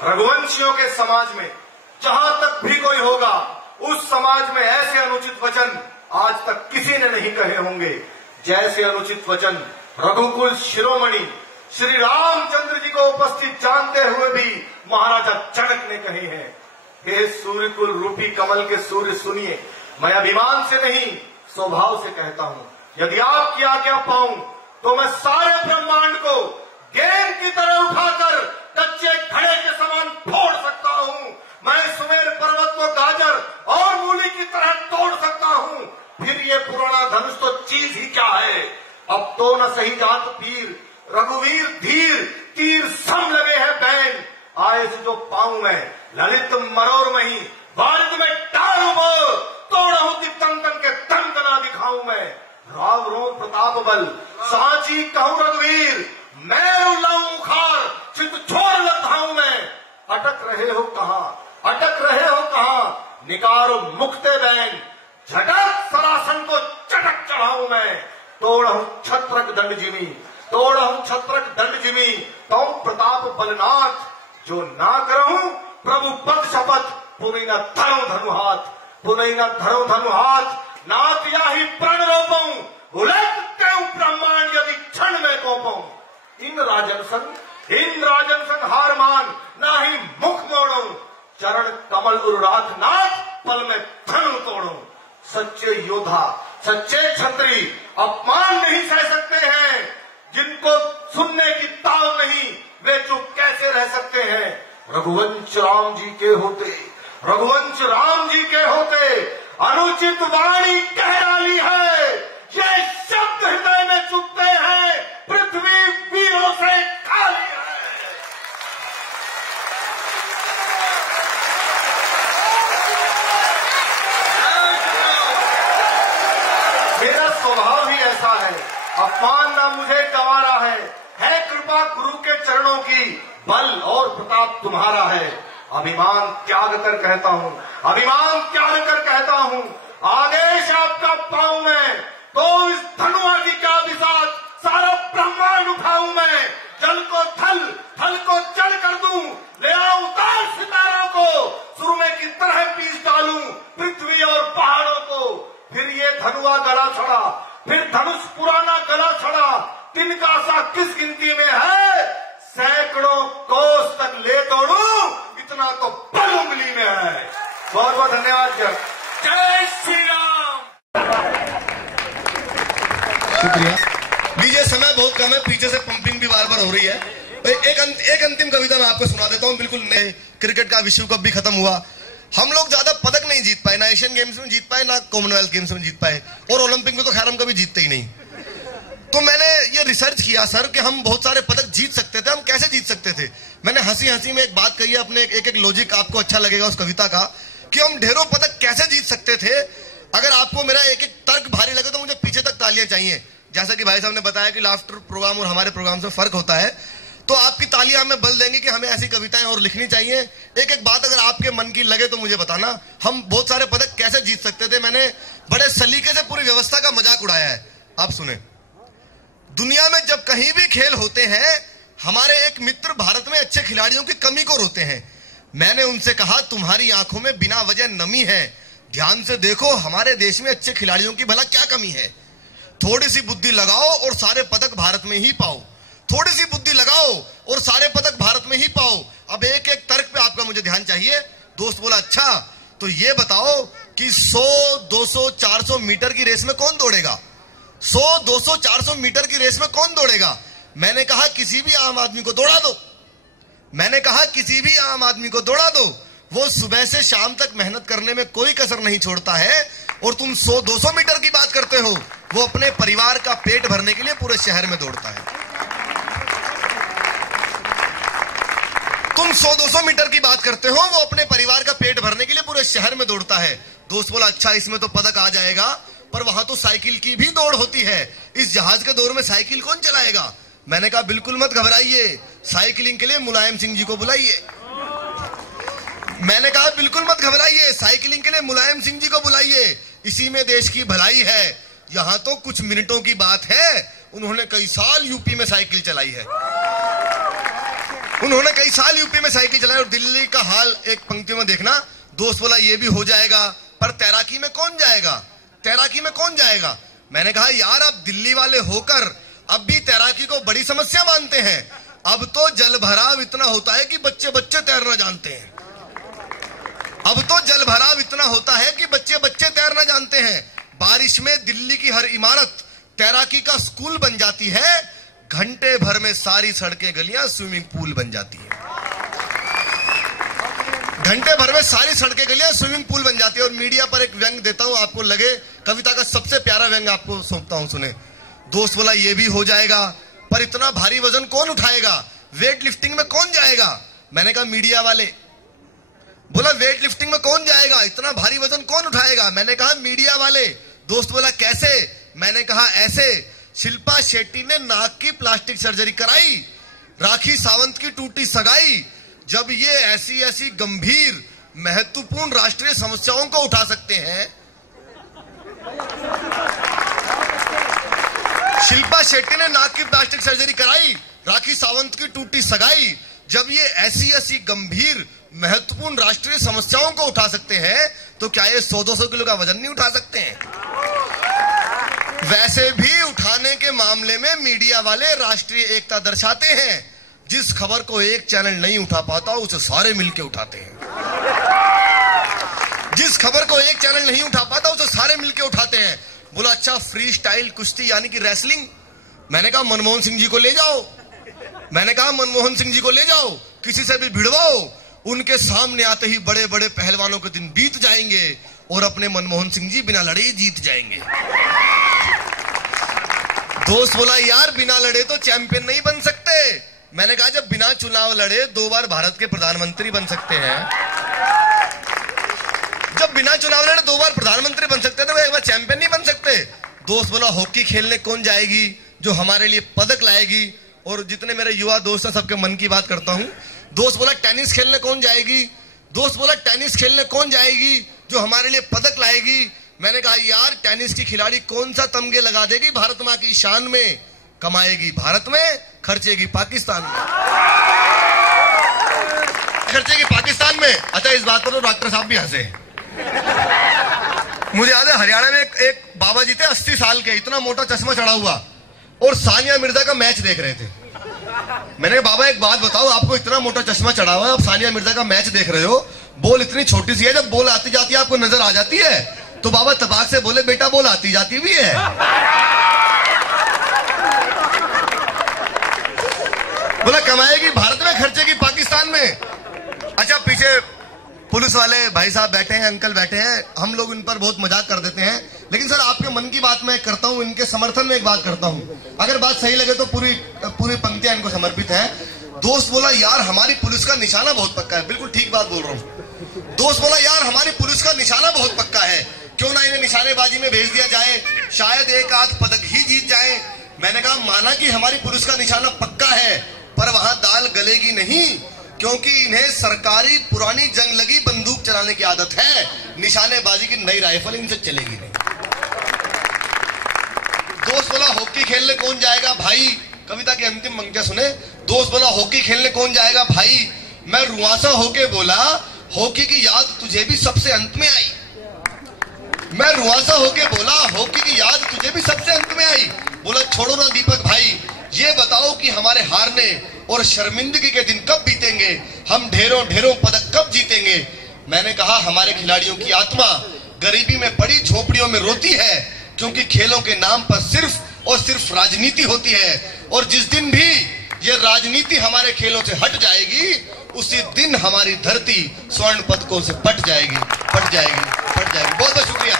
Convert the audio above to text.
रघुवंशियों के समाज में जहां तक भी कोई होगा, उस समाज में ऐसे अनुचित वचन आज तक किसी ने नहीं कहे होंगे जैसे अनुचित वचन रघुकुल शिरोमणि श्री रामचंद्र जी को उपस्थित जानते हुए भी महाराजा जनक ने कहे हैं। हे सूर्यकुल रूपी कमल के सूर्य सुनिए, मैं अभिमान से नहीं स्वभाव से कहता हूं, यदि आपकी आज्ञा पाऊं तो मैं सारे ब्रह्मांड को गेंद की तरह उठाकर कच्चे घड़े के समान फोड़ सकता हूं। मैं सुमेर पर्वत को गाजर और मूली की तरह तोड़ सकता हूं। फिर ये पुराना धनुष तो चीज ही क्या है। अब तो न सही जात पीर, रघुवीर धीर, तीर सम लगे हैं बैन। आए से जो पाऊं मैं ललित मरोर मही, बारिद में टालू बो, तोड़ू की तन तन के तन तना दिखाऊं मैं। राव रो प्रताप बल सांची कहूं रघुवीर, मैं लाऊं उखाड़ चित छोड़ लधाऊं मैं। अटक रहे हो कहां, अटक रहे हो कहां, निकारो मुक्ते बैन, झटक सरासन को चटक चढ़ाऊं मैं। तोड़हूं छत्रक दंड जिमी, तोड़हूं छत्रक दंड जिमी, तो प्रताप बलनाथ, जो ना करहूं प्रभु पद शपथ, पुनः न धरो धनु हाथ, पुनः न धरो धनु हाथ, नाथ या ही प्रण रोपऊं, उलटते ब्रह्मांड यदि क्षण में कोपऊं। इन राजन संग हार मान, ना ही मुख मोड़ूं, चरण कमल उरुराथ नाथ, पल में धनु तोड़ूं। सच्चे योद्धा, सच्चे क्षत्रिय अपमान नहीं सह सकते हैं, जिनको सुनने की ताव नहीं वे चुप कैसे रह सकते हैं। रघुवंश राम जी के होते, रघुवंश राम जी के होते, अनुचित वाणी कह डाली है, ये शब्द हृदय में चुभते हैं, पृथ्वी वीरों से खाली है। मेरा स्वभाव ही ऐसा है, अपमान ना मुझे गंवारा है कृपा गुरु के चरणों की, बल और प्रताप तुम्हारा है। अभिमान त्याग कर कहता हूं, अभिमान त्याग कर कहता हूं, आदेश आपका पाऊं मैं तो इस धनुआ की क्या विसात, सारा ब्रह्मांड उठाऊं मैं। जल को थल, थल को जल कर दूं, ले आऊं तार सितारों को, सुरमे की तरह पीस डालूं पृथ्वी और पहाड़ों को। फिर ये धनुआ गला छड़ा, फिर धनुष पुराना गला छड़ा, तिनका सा किस गिनती में है, सैकड़ों कोस तक ले दौड़ूं, इतना तो बल उंगली में है। बहुत बहुत धन्यवाद। जय श्री राम। शुक्रिया। लीजिए, समय बहुत कम है, पीछे से पंपिंग भी बार बार हो रही है। एक अंतिम कविता मैं आपको सुना देता हूँ। बिल्कुल नए क्रिकेट का विश्व कप भी खत्म हुआ, हम लोग ज्यादा पदक नहीं जीत पाए, ना एशियन गेम्स में जीत पाए, ना कॉमनवेल्थ गेम्स में जीत पाए, और ओलंपिक में तो खैर हम कभी जीतते ही नहीं। तो मैंने ये रिसर्च किया सर कि हम बहुत सारे पदक जीत सकते थे, हम कैसे जीत सकते थे। मैंने हंसी हंसी में एक बात कही है, अपने एक लॉजिक आपको अच्छा लगेगा उस कविता का, कि हम ढेरों पदक कैसे जीत सकते थे। अगर आपको मेरा एक एक तर्क भारी लगे तो मुझे पीछे तक तालियां चाहिए। जैसा कि भाई साहब ने बताया कि लाफ्टर प्रोग्राम और हमारे प्रोग्राम से फर्क होता है, तो आपकी तालियां हमें बल देंगी कि हमें ऐसी कविताएं और लिखनी चाहिए। एक एक बात अगर आपके मन की लगे तो मुझे बताना, हम बहुत सारे पदक कैसे जीत सकते थे। मैंने बड़े सलीके से पूरी व्यवस्था का मजाक उड़ाया है, आप सुने। दुनिया में जब कहीं भी खेल होते हैं, हमारे एक मित्र भारत में अच्छे खिलाड़ियों की कमी को रोते हैं। मैंने उनसे कहा, तुम्हारी आंखों में बिना वजह नमी है, ध्यान से देखो हमारे देश में अच्छे खिलाड़ियों की भला क्या कमी है। थोड़ी सी बुद्धि लगाओ और सारे पदक भारत में ही पाओ, थोड़ी सी बुद्धि लगाओ और सारे पदक भारत में ही पाओ। अब एक एक तर्क पे आपका मुझे ध्यान चाहिए। दोस्त बोला, अच्छा तो ये बताओ कि 100, 200, 400 मीटर की रेस में कौन दौड़ेगा? 100, 200, 400 मीटर की रेस में कौन दौड़ेगा? मैंने कहा किसी भी आम आदमी को दौड़ा दो, मैंने कहा किसी भी आम आदमी को दौड़ा दो, वो सुबह से शाम तक मेहनत करने में कोई कसर नहीं छोड़ता है। और तुम 100, 200 मीटर की बात करते हो, वो अपने परिवार का पेट भरने के लिए पूरे शहर में दौड़ता है। तुम 100, 200 मीटर की बात करते हो, वो अपने परिवार का पेट भरने के लिए पूरे शहर में दौड़ता है। दोस्त बोला, अच्छा इसमें तो पदक आ जाएगा, पर वहां तो साइकिल की भी दौड़ होती है, इस जहाज के दौर में साइकिल कौन चलाएगा? मैंने कहा बिल्कुल मत घबराइए, साइकिलिंग के लिए मुलायम सिंह जी को बुलाइए। मैंने कहा बिल्कुल मत घबराइए, साइकिलिंग के लिए मुलायम सिंह जी को बुलाइए, इसी में देश की भलाई है। यहां तो कुछ मिनटों की बात है, उन्होंने कई साल यूपी में साइकिल चलाई है। उन्होंने कई साल यूपी में साइकिल चलाई और दिल्ली का हाल एक पंक्ति में देखना। दोस्त बोला ये भी हो जाएगा, पर तैराकी में कौन जाएगा, तैराकी में कौन जाएगा। मैंने कहा यार आप दिल्ली वाले होकर अब भी तैराकी को बड़ी समस्या मानते हैं। अब तो जल भराव इतना होता है कि बच्चे बच्चे तैरना जानते हैं। अब तो जल भराव इतना होता है कि बच्चे बच्चे तैरना जानते हैं। बारिश में दिल्ली की हर इमारत तैराकी का स्कूल बन जाती है। घंटे भर में सारी सड़कें गलियां स्विमिंग पूल बन जाती है। घंटे भर में सारी सड़कें गलियां स्विमिंग पूल बन जाती है। और मीडिया पर एक व्यंग देता हूं, आपको लगे कविता का सबसे प्यारा व्यंग आपको सौंपता हूं, सुने। दोस्त बोला ये भी हो जाएगा, पर इतना भारी वजन कौन उठाएगा, वेट लिफ्टिंग में कौन जाएगा। मैंने कहा मीडिया वाले। बोला वेट लिफ्टिंग में कौन जाएगा, इतना भारी वजन कौन उठाएगा। मैंने कहा मीडिया वाले। दोस्त बोला कैसे। मैंने कहा ऐसे। शिल्पा शेट्टी ने नाक की प्लास्टिक सर्जरी कराई, राखी सावंत की टूटी सगाई। जब ये ऐसी ऐसी गंभीर महत्वपूर्ण राष्ट्रीय समस्याओं को उठा सकते हैं। शिल्पा शेट्टी ने नाक की प्लास्टिक सर्जरी कराई, राखी सावंत की टूटी सगाई। जब ये ऐसी ऐसी गंभीर महत्वपूर्ण राष्ट्रीय समस्याओं को उठा सकते हैं, तो क्या ये 100-200 किलो का वजन नहीं उठा सकते हैं। वैसे भी उठाने के मामले में मीडिया वाले राष्ट्रीय एकता दर्शाते हैं। जिस खबर को एक चैनल नहीं उठा पाता उसे सारे मिलकर उठाते हैं। जिस खबर को एक चैनल नहीं उठा पाता उसे सारे मिलकर उठाते हैं। बोला अच्छा फ्री स्टाइल कुश्ती यानी कि रेसलिंग। मैंने कहा मनमोहन सिंह जी को ले जाओ। मैंने कहा मनमोहन सिंह जी को ले जाओ, किसी से भी भिड़वाओ। उनके सामने आते ही बड़े बड़े पहलवानों के दिन बीत जाएंगे और अपने मनमोहन सिंह जी बिना लड़े जीत जाएंगे। दोस्त बोला यार बिना लड़े तो चैंपियन नहीं बन सकते। मैंने कहा जब बिना चुनाव लड़े 2 बार भारत के प्रधानमंत्री बन सकते हैं, जब बिना चुनाव लड़े 2 बार प्रधानमंत्री बन सकते हैं, तो वो एक बार चैंपियन नहीं बन सकते। दोस्त बोला हॉकी खेलने कौन जाएगी जो हमारे लिए पदक लाएगी। और जितने मेरे युवा दोस्त हैं सबके मन की बात करता हूं। दोस्त बोला टेनिस खेलने कौन जाएगी। दोस्त बोला टेनिस खेलने कौन जाएगी जो हमारे लिए पदक लाएगी। मैंने कहा यार टेनिस की खिलाड़ी कौन सा तमगे लगा देगी भारत मां की शान में। कमाएगी भारत में, खर्चेगी पाकिस्तान में। खर्चेगी पाकिस्तान में। अच्छा इस बात पर तो डॉक्टर साहब भी हंसे। मुझे याद है हरियाणा में एक बाबा जी थे 80 साल के, इतना मोटा चश्मा चढ़ा हुआ, और सानिया मिर्जा का मैच देख रहे थे। मैंने कहा बाबा एक बात बताओ, आपको इतना मोटा चश्मा चढ़ा हुआ है, आप सानिया मिर्जा का मैच देख रहे हो, बॉल इतनी छोटी सी है, जब बॉल आती जाती है आपको नजर आ जाती है। तो बाबा तबाक से बोले बेटा बॉल आती जाती भी है। बोला कमाएगी भारत में, खर्चेगी पाकिस्तान में। अच्छा पीछे पुलिस वाले भाई साहब बैठे हैं, अंकल बैठे हैं, हम लोग इन पर बहुत मजाक कर देते हैं, लेकिन सर आपके मन की बात मैं करता हूं, इनके समर्थन में एक बात करता हूं। अगर बात सही लगे तो पूरी पंक्तियां इनको समर्पित है। दोस्त बोला यार हमारी पुलिस का निशाना बहुत पक्का है। बिल्कुल ठीक बात बोल रहा हूं। दोस्त बोला यार हमारी पुलिस का निशाना बहुत पक्का है, क्यों ना इन्हें निशानेबाजी में भेज दिया जाए, शायद एक आध पदक ही जीत जाए। मैंने कहा माना कि हमारी पुलिस का निशाना पक्का है, पर वहां दाल गलेगी नहीं, क्योंकि इन्हें सरकारी पुरानी जंग लगी बंदूक चलाने की आदत है। निशानेबाजी की नई राइफल इनसे चलेगी नहीं। दोस्त बोला हॉकी खेलने कौन जाएगा भाई। कविता की अंतिम पंक्तियां सुने। दोस्त बोला हॉकी खेलने कौन जाएगा भाई। मैं रुआसा होके बोला हॉकी की याद तुझे भी सबसे अंत में आई। मैं रुआसा होके बोला हॉकी की याद तुझे भी सबसे अंत में आई। बोला छोड़ो ना दीपक भाई, ये बताओ कि हमारे हारने और शर्मिंदगी के दिन कब बीतेंगे, हम ढेरों ढेरों पदक कब जीतेंगे। मैंने कहा हमारे खिलाड़ियों की आत्मा गरीबी में पड़ी झोपड़ियों में रोती है, क्योंकि खेलों के नाम पर सिर्फ और सिर्फ राजनीति होती है। और जिस दिन भी ये राजनीति हमारे खेलों से हट जाएगी, उसी दिन हमारी धरती स्वर्ण पदकों से पट जाएगी, पट जाएगी, पट जाएगी। बहुत बहुत शुक्रिया।